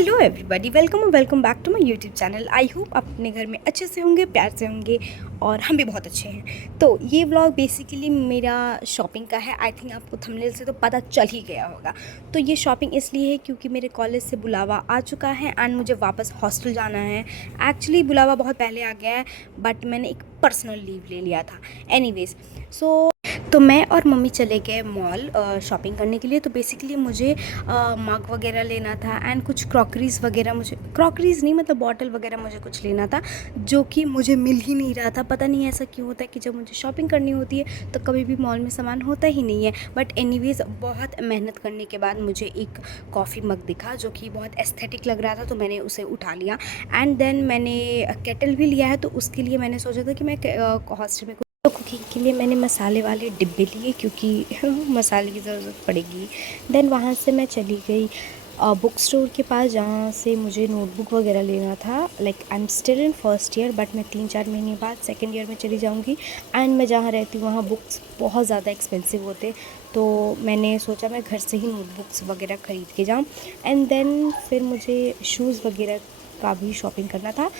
Hello everybody, welcome back to my YouTube channel. I hope आप अपने घर में अच्छे से होंगे, प्यार से होंगे, और हम भी बहुत अच्छे हैं। तो ये व्लॉग बेसिकली मेरा शॉपिंग का है। आई थिंक आपको थंबनेल से तो पता चल ही गया होगा। तो ये शॉपिंग इसलिए है क्योंकि मेरे कॉलेज से बुलावा आ चुका है एंड मुझे वापस हॉस्टल जाना है। एक्चुअली बुलावा बहुत पहले आ गया है, बट मैंने एक पर्सनल लीव ले लिया था। एनीवेज, तो मैं और मम्मी चले गए मॉल शॉपिंग करने के लिए। तो बेसिकली मुझे मग वगैरह लेना था एंड कुछ क्रॉकरीज़ वगैरह, मुझे क्रॉकरीज़ नहीं मतलब बॉटल वगैरह मुझे कुछ लेना था, जो कि मुझे मिल ही नहीं रहा था। पता नहीं ऐसा क्यों होता है कि जब मुझे शॉपिंग करनी होती है तो कभी भी मॉल में सामान होता ही नहीं है। बट एनीवेज, बहुत मेहनत करने के बाद मुझे एक कॉफ़ी मग दिखा जो कि बहुत एस्थेटिक लग रहा था, तो मैंने उसे उठा लिया। एंड देन मैंने केटल भी लिया है, तो उसके लिए मैंने सोचा था कि मैं हॉस्टल में तो कुकिंग के लिए मैंने मसाले वाले डिब्बे लिए क्योंकि मसाले की ज़रूरत पड़ेगी। देन वहाँ से मैं चली गई बुक स्टोर के पास, जहाँ से मुझे नोटबुक वगैरह लेना था। Like I am still in first year, but मैं 3-4 महीने बाद सेकेंड ईयर में चली जाऊँगी। एंड मैं जहाँ रहती हूँ वहाँ बुक्स बहुत ज़्यादा एक्सपेंसिव होते, तो मैंने सोचा मैं घर से ही नोटबुक्स वगैरह ख़रीद के जाऊँ। एंड देन फिर मुझे शूज़ वगैरह का भी शॉपिंग करना था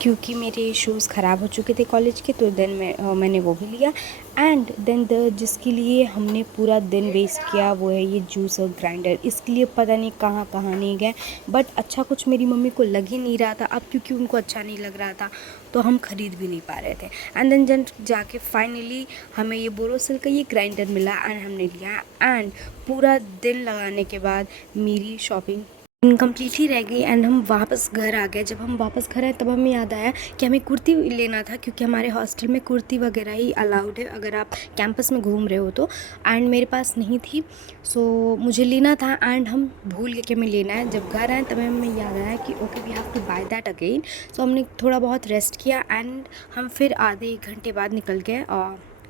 क्योंकि मेरे शूज़ ख़राब हो चुके थे कॉलेज के। तो देन मैंने वो भी लिया। एंड देन जिसके लिए हमने पूरा दिन वेस्ट किया वो है ये जूसर ग्राइंडर। इसके लिए पता नहीं कहाँ कहाँ नहीं गए, बट अच्छा कुछ मेरी मम्मी को लग ही नहीं रहा था। अब क्योंकि उनको अच्छा नहीं लग रहा था तो हम ख़रीद भी नहीं पा रहे थे। एंड देन जाके फाइनली हमें ये बोरोसिल का ये ग्राइंडर मिला एंड हमने लिया। एंड पूरा दिन लगाने के बाद मेरी शॉपिंग इनकम्प्लीट ही रह गई एंड हम वापस घर आ गए। जब हम वापस घर आए तब हमें याद आया कि हमें कुर्ती लेना था, क्योंकि हमारे हॉस्टल में कुर्ती वगैरह ही अलाउड है अगर आप कैंपस में घूम रहे हो तो। एंड मेरे पास नहीं थी, सो मुझे लेना था एंड हम भूल गए कि हमें लेना है। जब घर आए तब हमें याद आया कि okay we have to buy that again. So हमने थोड़ा बहुत रेस्ट किया एंड हम फिर आधे 1 घंटे बाद निकल गए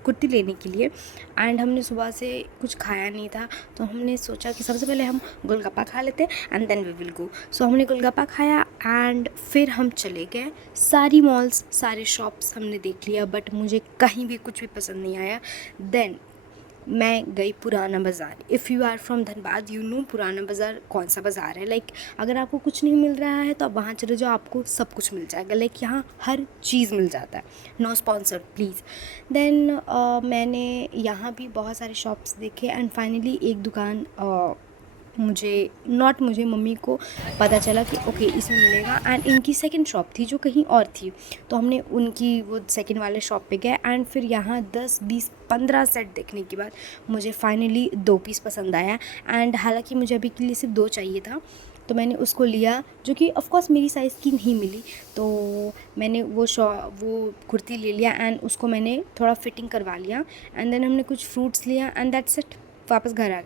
कुर्ती लेने के लिए। एंड हमने सुबह से कुछ खाया नहीं था, तो हमने सोचा कि सबसे पहले हम गोलगप्पा खा लेते and then we will go. So हमने गोलगप्पा खाया एंड फिर हम चले गए। सारी मॉल्स, सारे शॉप्स हमने देख लिया, बट मुझे कहीं भी कुछ भी पसंद नहीं आया। देन मैं गई Purana Bazar. If you are from Dhanbad you know Purana Bazar कौन सा बाज़ार है। लाइक अगर आपको कुछ नहीं मिल रहा है तो आप वहाँ चले जाओ, आपको सब कुछ मिल जाएगा। लाइक यहाँ हर चीज़ मिल जाता है। No sponsored please. देन मैंने यहाँ भी बहुत सारे शॉप्स देखे एंड फाइनली एक दुकान मुझे मम्मी को पता चला कि ओके इसमें मिलेगा। एंड इनकी सेकंड शॉप थी जो कहीं और थी, तो हमने उनकी वो सेकंड वाले शॉप पे गए एंड फिर यहाँ 10-20-15 सेट देखने के बाद मुझे फाइनली 2 पीस पसंद आया। एंड हालांकि मुझे अभी के लिए सिर्फ 2 चाहिए था, तो मैंने उसको लिया, जो कि ऑफ कोर्स मेरी साइज़ की नहीं मिली। तो मैंने वो कुर्ती ले लिया एंड उसको मैंने थोड़ा फिटिंग करवा लिया। एंड देन हमने कुछ फ्रूट्स लिया एंड दैट्स इट, वापस घर आ गए।